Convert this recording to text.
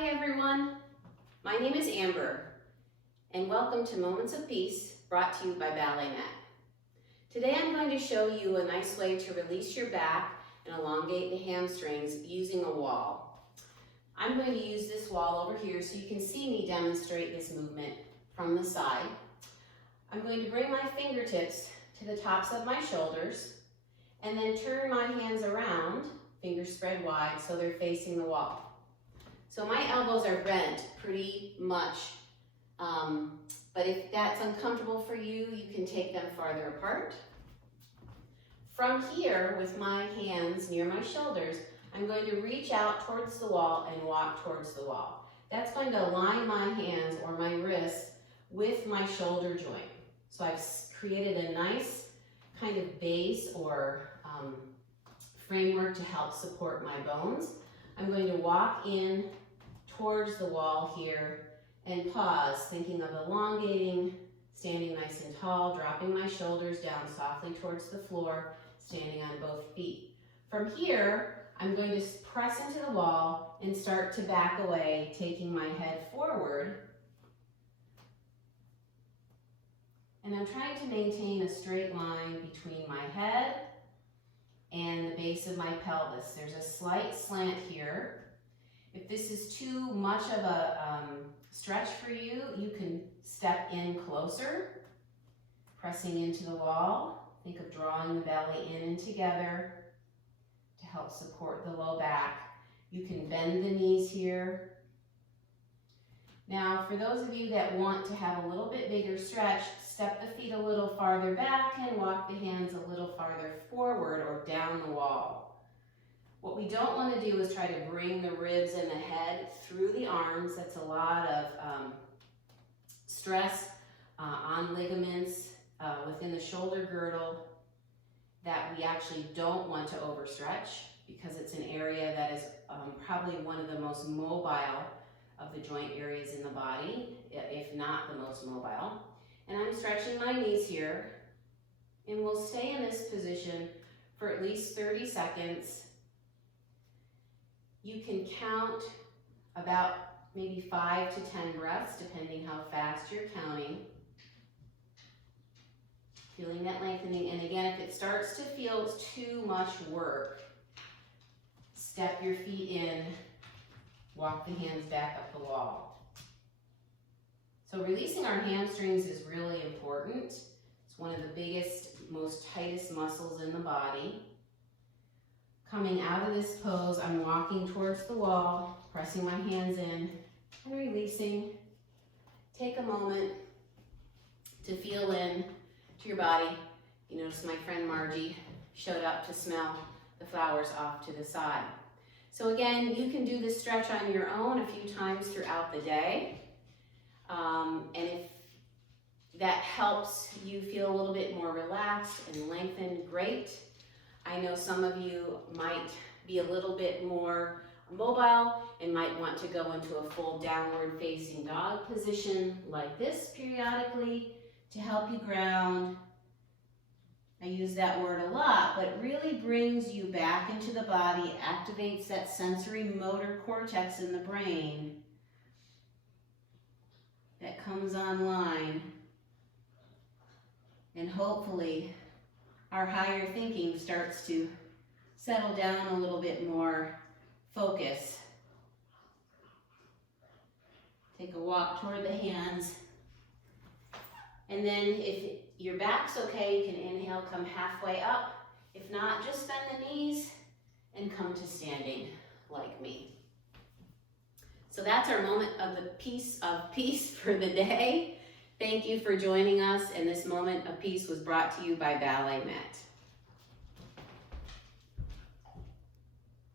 Hi everyone, my name is Amber and welcome to Moments of Peace brought to you by BalletMet. Today I'm going to show you a nice way to release your back and elongate the hamstrings using a wall. I'm going to use this wall over here so you can see me demonstrate this movement from the side. I'm going to bring my fingertips to the tops of my shoulders and then turn my hands around, fingers spread wide so they're facing the wall. So my elbows are bent pretty much, but if that's uncomfortable for you, you can take them farther apart. From here, with my hands near my shoulders, I'm going to reach out towards the wall and walk towards the wall. That's going to align my hands or my wrists with my shoulder joint. So I've created a nice kind of base or framework to help support my bones. I'm going to walk in towards the wall here and pause, thinking of elongating, standing nice and tall, dropping my shoulders down softly towards the floor, standing on both feet. From here, I'm going to press into the wall and start to back away, taking my head forward. And I'm trying to maintain a straight line between my head and the base of my pelvis. There's a slight slant here. If this is too much of a stretch for you, you can step in closer, pressing into the wall. Think of drawing the belly in and together to help support the low back. You can bend the knees here. Now, for those of you that want to have a little bit bigger stretch, step the feet a little farther back and walk the hands a little farther forward or down the wall. What we don't want to do is try to bring the ribs and the head through the arms. That's a lot of stress on ligaments within the shoulder girdle that we actually don't want to overstretch because it's an area that is probably one of the most mobile of the joint areas in the body, if not the most mobile. And I'm stretching my knees here, and we'll stay in this position for at least 30 seconds. You can count about maybe 5 to 10 breaths, depending how fast you're counting. Feeling that lengthening. And again, if it starts to feel too much work, step your feet in, walk the hands back up the wall. So releasing our hamstrings is really important. It's one of the biggest, most tightest muscles in the body. Coming out of this pose, I'm walking towards the wall, pressing my hands in and releasing. Take a moment to feel in to your body. You notice my friend Margie showed up to smell the flowers off to the side. So again, you can do this stretch on your own a few times throughout the day. And if that helps you feel a little bit more relaxed and lengthened, great. I know some of you might be a little bit more mobile and might want to go into a full downward facing dog position like this periodically to help you ground. I use that word a lot, but it really brings you back into the body, activates that sensory motor cortex in the brain that comes online, and hopefully our higher thinking starts to settle down a little bit more. Focus. Take a walk toward the hands. And then if your back's okay, you can inhale, come halfway up. If not, just bend the knees and come to standing like me. So that's our moment of the piece of peace for the day. Thank you for joining us, and this moment of peace was brought to you by BalletMet.